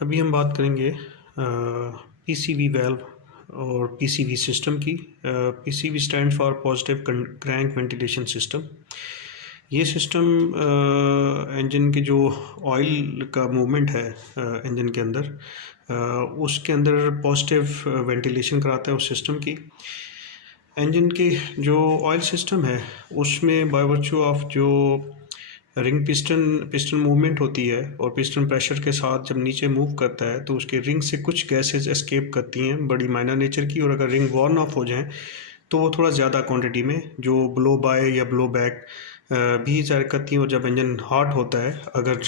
अभी हम बात करेंगे पीसीवी वाल्व और पीसीवी सिस्टम की। PCV stand for positive crank ventilation system. ये सिस्टम इंजन के जो ऑयल का मूवमेंट है इंजन के अंदर, उसके अंदर पॉजिटिव वेंटिलेशन कराता है उस सिस्टम की। इंजन की जो ऑयल सिस्टम है उसमें बाय वर्चू ऑफ जो रिंग पिस्टन मूवमेंट होती है और पिस्टन प्रेशर के साथ जब नीचे मूव करता है तो उसके रिंग से कुछ गैसेस एस्केप करती हैं, बड़ी माइनर नेचर की। और अगर रिंग वॉर्न ऑफ हो जाए तो वो थोड़ा ज़्यादा क्वांटिटी में जो ब्लो बाय या ब्लो बैक भी ज़ाहिर करती हैं। और जब इंजन हॉट होता है, अगर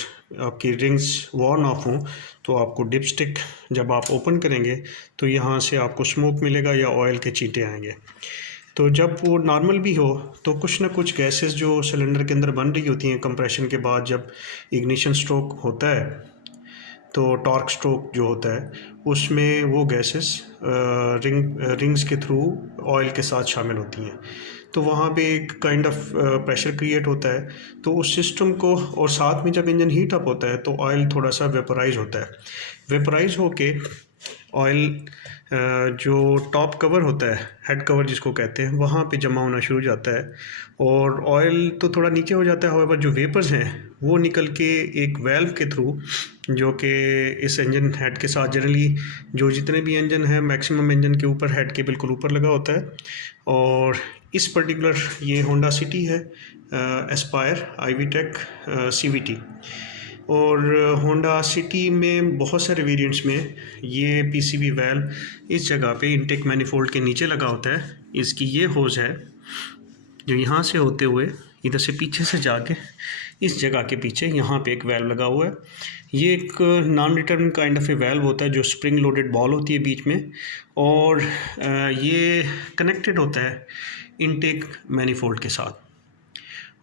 आपकी रिंग्स वॉर्न ऑफ हों तो आपको डिपस्टिक जब आप ओपन करेंगे तो यहाँ से आपको स्मोक मिलेगा या ऑयल के चींटे आएंगे। तो जब वो नॉर्मल भी हो तो कुछ ना कुछ गैसेस जो सिलेंडर के अंदर बन रही होती हैं कंप्रेशन के बाद, जब इग्निशन स्ट्रोक होता है तो टॉर्क स्ट्रोक जो होता है उसमें वो गैसेस रिंग्स के थ्रू ऑयल के साथ शामिल होती हैं। तो वहाँ पे एक काइंड ऑफ प्रेशर क्रिएट होता है। तो उस सिस्टम को, और साथ में जब इंजन हीट अप होता है तो ऑयल थोड़ा सा वेपराइज होता है। वेपराइज होके ऑयल जो टॉप कवर होता है, हेड कवर जिसको कहते हैं, वहाँ पे जमा होना शुरू हो जाता है और ऑयल तो थोड़ा नीचे हो जाता है। हाउएवर जो वेपर्स हैं वो निकल के एक वेल्व के थ्रू, जो कि इस इंजन हेड के साथ जनरली जो जितने भी इंजन हैं मैक्सिमम इंजन के ऊपर हेड के बिल्कुल ऊपर लगा होता है। और इस पर्टिकुलर ये होंडा सिटी है, एस्पायर आईवीटेक सीवीटी। और होंडा सिटी में बहुत सारे वेरिएंट्स में ये पीसीवी वाल्व इस जगह पे इनटेक मैनिफोल्ड के नीचे लगा होता है। इसकी ये होज है जो यहाँ से होते हुए इधर से पीछे से जाके इस जगह के पीछे यहाँ पे एक वाल्व लगा हुआ है। ये एक non return kind of a valve होता है जो स्प्रिंग लोडेड बॉल होती है बीच में, और ये कनेक्टेड होता है इनटेक मैनिफोल्ड के साथ।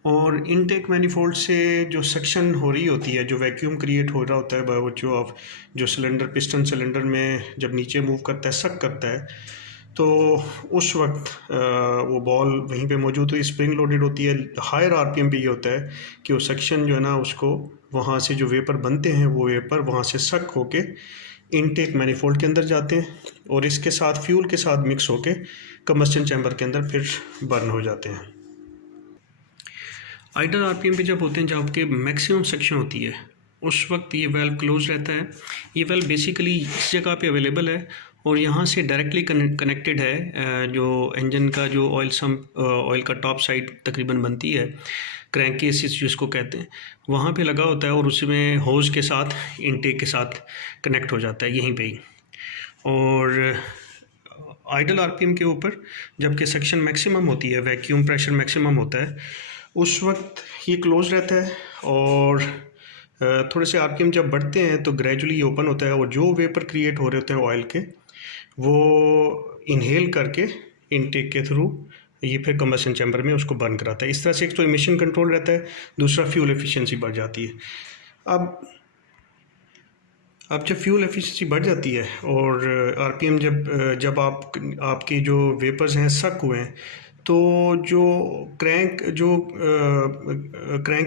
और इनटेक मैनिफोल्ड से जो सक्शन हो रही होती है, जो वैक्यूम क्रिएट हो रहा होता है बाय वर्च्यू ऑफ जो सिलेंडर, पिस्टन सिलेंडर में जब नीचे मूव करता है, सक करता है, तो उस वक्त वो बॉल वहीं पे मौजूद हुई, स्प्रिंग लोडेड होती है। हायर आरपीएम पे ये होता है कि वो सक्शन जो है ना, उसको वहाँ से जो वेपर बनते हैं वो वेपर वहाँ से सक होके इनटेक मैनिफोल्ड के अंदर जाते हैं और इसके साथ फ्यूल के साथ मिक्स होके कंबस्टन चैम्बर के अंदर फिर बर्न हो जाते हैं। आइडल आरपीएम पे जब होते हैं, जब आपके मैक्सिमम सेक्शन होती है, उस वक्त ये वाल्व क्लोज रहता है। ये वाल्व बेसिकली इस जगह पे अवेलेबल है और यहाँ से डायरेक्टली कनेक्टेड है जो इंजन का जो ऑयल का टॉप साइड तकरीबन बनती है, क्रैंक केसिस जिसको कहते हैं, वहाँ पे लगा होता है और उसमें होज के साथ इनटेक के साथ कनेक्ट हो जाता है यहीं पे ही। और आइडल आरपीएम के ऊपर जबकि सेक्शन मैक्सिमम होती है, वैक्यूम प्रेशर मैक्सिमम होता है, उस वक्त ये क्लोज रहता है। और थोड़े से आरपीएम जब बढ़ते हैं तो ग्रेजुअली ओपन होता है और जो वेपर क्रिएट हो रहे होते हैं ऑयल के, वो इनहेल करके इनटेक के थ्रू ये फिर कंबस्टन चैम्बर में उसको बर्न कराता है। इस तरह से एक तो इमिशन कंट्रोल रहता है, दूसरा फ्यूल एफिशिएंसी बढ़ जाती है। अब जब फ्यूल एफिशिएंसी बढ़ जाती है और आरपीएम जब आपके जो वेपर्स हैं सक हुए हैं, तो जो क्रैंक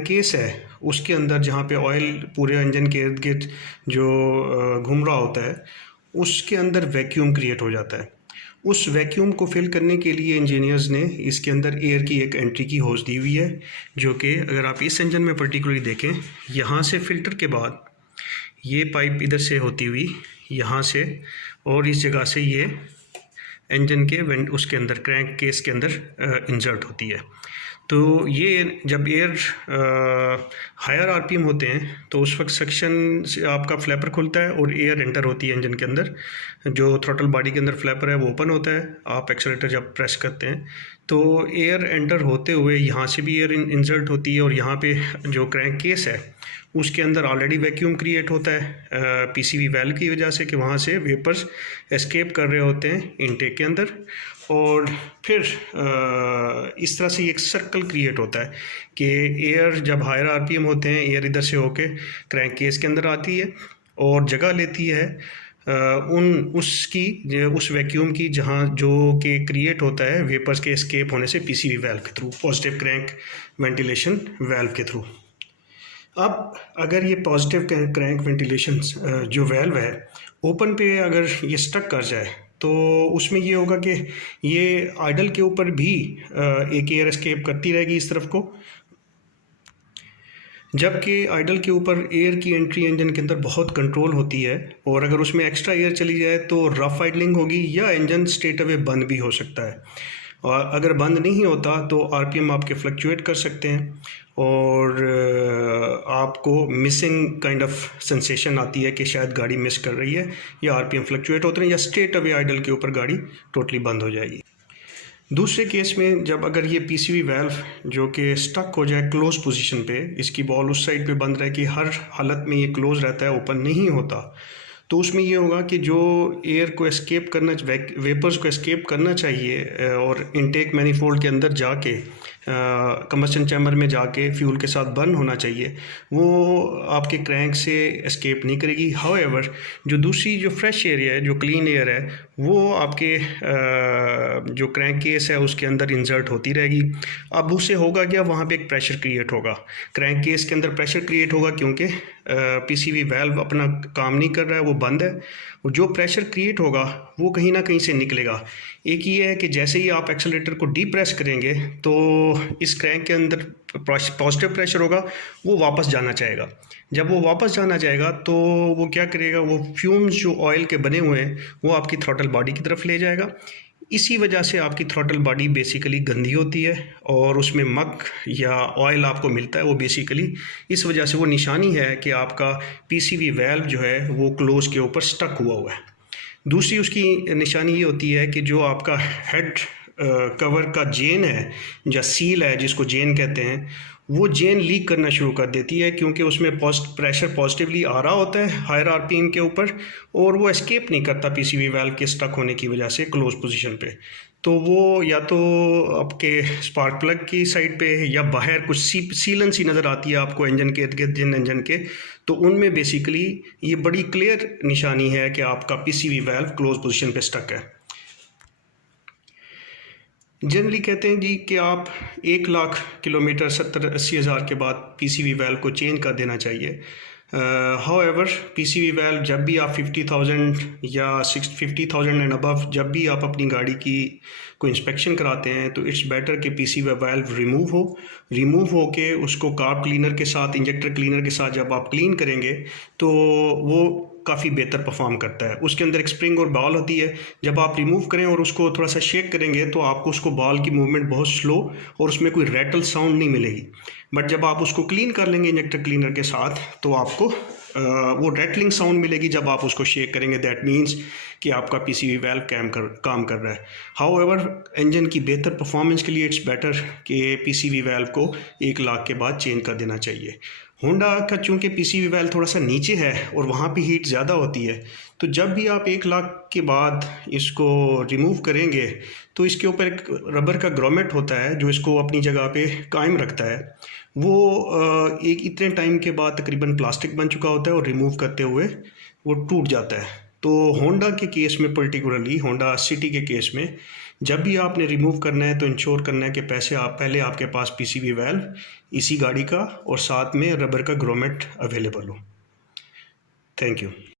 केस है उसके अंदर जहाँ पे ऑयल पूरे इंजन के इर्द गिर्द जो घूम रहा होता है, उसके अंदर वैक्यूम क्रिएट हो जाता है। उस वैक्यूम को फिल करने के लिए इंजीनियर्स ने इसके अंदर एयर की एक एंट्री की होज दी हुई है, जो कि अगर आप इस इंजन में पर्टिकुलरली देखें, यहाँ से फिल्टर के बाद ये पाइप इधर से होती हुई यहाँ से और इस जगह से ये इंजन के उसके अंदर क्रैंक केस के अंदर इंसर्ट होती है। तो ये जब एयर हायर आरपीएम होते हैं तो उस वक्त सक्शन से आपका फ्लैपर खुलता है और एयर एंटर होती है इंजन के अंदर। जो थ्रॉटल बॉडी के अंदर फ्लैपर है वो ओपन होता है, आप एक्सेलेरेटर जब प्रेस करते हैं तो एयर एंटर होते हुए यहाँ से भी एयर इंसर्ट होती है और यहाँ पे जो क्रैंक केस है उसके अंदर ऑलरेडी वैक्यूम क्रिएट होता है पीसीवी वाल्व की वजह से, कि वहाँ से वेपर्स एस्केप कर रहे होते हैं इनटेक के अंदर। और फिर इस तरह से एक सर्कल क्रिएट होता है कि एयर जब हायर आरपीएम होते हैं, एयर इधर से होके क्रैंक केस के अंदर आती है और जगह लेती है उस वैक्यूम की जहाँ जो कि क्रिएट होता है वेपर्स के एस्केप होने से पीसीवी वाल्व के through, positive crank ventilation valve के थ्रू। अब अगर ये पॉजिटिव क्रैंक वेंटिलेशन जो वेल्व है ओपन पे अगर ये स्टक कर जाए तो उसमें ये होगा कि ये आइडल के ऊपर भी एक एयर एस्केप करती रहेगी इस तरफ को, जबकि आइडल के ऊपर एयर की एंट्री इंजन के अंदर बहुत कंट्रोल होती है, और अगर उसमें एक्स्ट्रा एयर चली जाए तो रफ आइडलिंग होगी या इंजन स्ट्रेट अवे बंद भी हो सकता है। और अगर बंद नहीं होता तो आरपीएम आपके फ्लक्चुएट कर सकते हैं और आपको मिसिंग काइंड ऑफ सेंसेशन आती है कि शायद गाड़ी मिस कर रही है या आरपीएम फ्लक्चुएट होते हैं या स्ट्रेट अवे आइडल के ऊपर गाड़ी टोटली बंद हो जाएगी। दूसरे केस में जब अगर ये पीसीवी वाल्व जो कि स्टक हो जाए क्लोज पोजीशन पे, इसकी बॉल उस साइड पे बंद रहे कि हर हालत में ये क्लोज रहता है, ओपन नहीं होता, तो उसमें ये होगा कि जो एयर को एस्केप करना, वेपर्स को एस्केप करना चाहिए और इनटेक मैनिफोल्ड के अंदर जाके कंबस्शन चैम्बर में जाके फ्यूल के साथ बर्न होना चाहिए, वो आपके क्रैंक से एस्केप नहीं करेगी। हाउएवर जो दूसरी जो फ्रेश एयर है, जो क्लीन एयर है, वो आपके जो क्रैंक केस है उसके अंदर इंसर्ट होती रहेगी। अब उससे होगा क्या, वहाँ पे एक प्रेशर क्रिएट होगा, क्रैंक केस के अंदर प्रेशर क्रिएट होगा क्योंकि पीसीवी वाल्व अपना काम नहीं कर रहा है, वो बंद है। जो प्रेशर क्रिएट होगा वो कहीं ना कहीं से निकलेगा। एक ये है कि जैसे ही आप एक्सेलरेटर को डीप्रेस करेंगे तो इस क्रैंक के अंदर पॉजिटिव प्रेशर होगा, वो वापस जाना चाहेगा। जब वो वापस जाना चाहेगा तो वो क्या करेगा, वो फ्यूम्स जो ऑयल के बने हुए हैं वो आपकी थ्रॉटल बॉडी की तरफ ले जाएगा। इसी वजह से आपकी थ्रॉटल बॉडी बेसिकली गंदी होती है और उसमें मक या ऑयल आपको मिलता है, वो बेसिकली इस वजह से वो निशानी है कि आपका पीसीवी वाल्व जो है वो क्लोज के ऊपर स्टक हुआ है। दूसरी उसकी निशानी ये होती है कि जो आपका हेड कवर का जेन है या सील है, जिसको जेन कहते हैं, वो जेन लीक करना शुरू कर देती है क्योंकि उसमें प्रेशर पॉजिटिवली आ रहा होता है हायर आरपीएम के ऊपर और वो एस्केप नहीं करता पीसीवी वाल्व के स्टक होने की वजह से क्लोज पोजीशन पे। तो वो या तो आपके स्पार्क प्लग की साइड पे या बाहर कुछ सीलन सी नज़र आती है आपको इंजन के इर्द गिर्द, जिन इंजन के, तो उनमें बेसिकली ये बड़ी क्लियर निशानी है कि आपका पीसीवी वाल्व क्लोज पोजीशन पे स्टक है। जनरली कहते हैं जी कि आप 1 लाख किलोमीटर 70-80 हज़ार के बाद पीसीवी वाल्व को चेंज कर देना चाहिए। हाउएवर पीसीवी वाल्व जब भी आप 50,000 या 50,000 एंड अबव जब भी आप अपनी गाड़ी की को इंस्पेक्शन कराते हैं तो इट्स बेटर कि पीसीवी वाल्व रिमूव हो के उसको कार्ब क्लीनर के साथ, इंजेक्टर क्लीनर के साथ जब आप क्लीन करेंगे तो वो काफ़ी बेहतर परफॉर्म करता है। उसके अंदर एक स्प्रिंग और बॉल होती है, जब आप रिमूव करें और उसको थोड़ा सा शेक करेंगे तो आपको उसको बॉल की मूवमेंट बहुत स्लो और उसमें कोई रैटल साउंड नहीं मिलेगी। बट जब आप उसको क्लीन कर लेंगे इंजेक्टर क्लीनर के साथ तो आपको वो रैटलिंग साउंड मिलेगी जब आप उसको शेक करेंगे। दैट मीन्स कि आपका पीसीवी वाल्व काम कर रहा है। हाउएवर इंजन की बेहतर परफॉर्मेंस के लिए इट्स बेटर कि पीसीवी वाल्व को 1 लाख के बाद चेंज कर देना चाहिए। होंडा का चूँकि पीसीवी वाल्व थोड़ा सा नीचे है और वहाँ पे हीट ज़्यादा होती है, तो जब भी आप 1 लाख के बाद इसको रिमूव करेंगे तो इसके ऊपर एक रबर का ग्रोमेट होता है जो इसको अपनी जगह पे कायम रखता है। वो एक इतने टाइम के बाद तकरीबन प्लास्टिक बन चुका होता है और रिमूव करते हुए वो टूट जाता है। तो होंडा के केस में, पर्टिकुलरली होंडा सिटी के केस में, जब भी आपने रिमूव करना है तो इंश्योर करना है कि पहले आपके पास पीसीवी वाल्व इसी गाड़ी का और साथ में रबर का ग्रोमेट अवेलेबल हो। Thank you.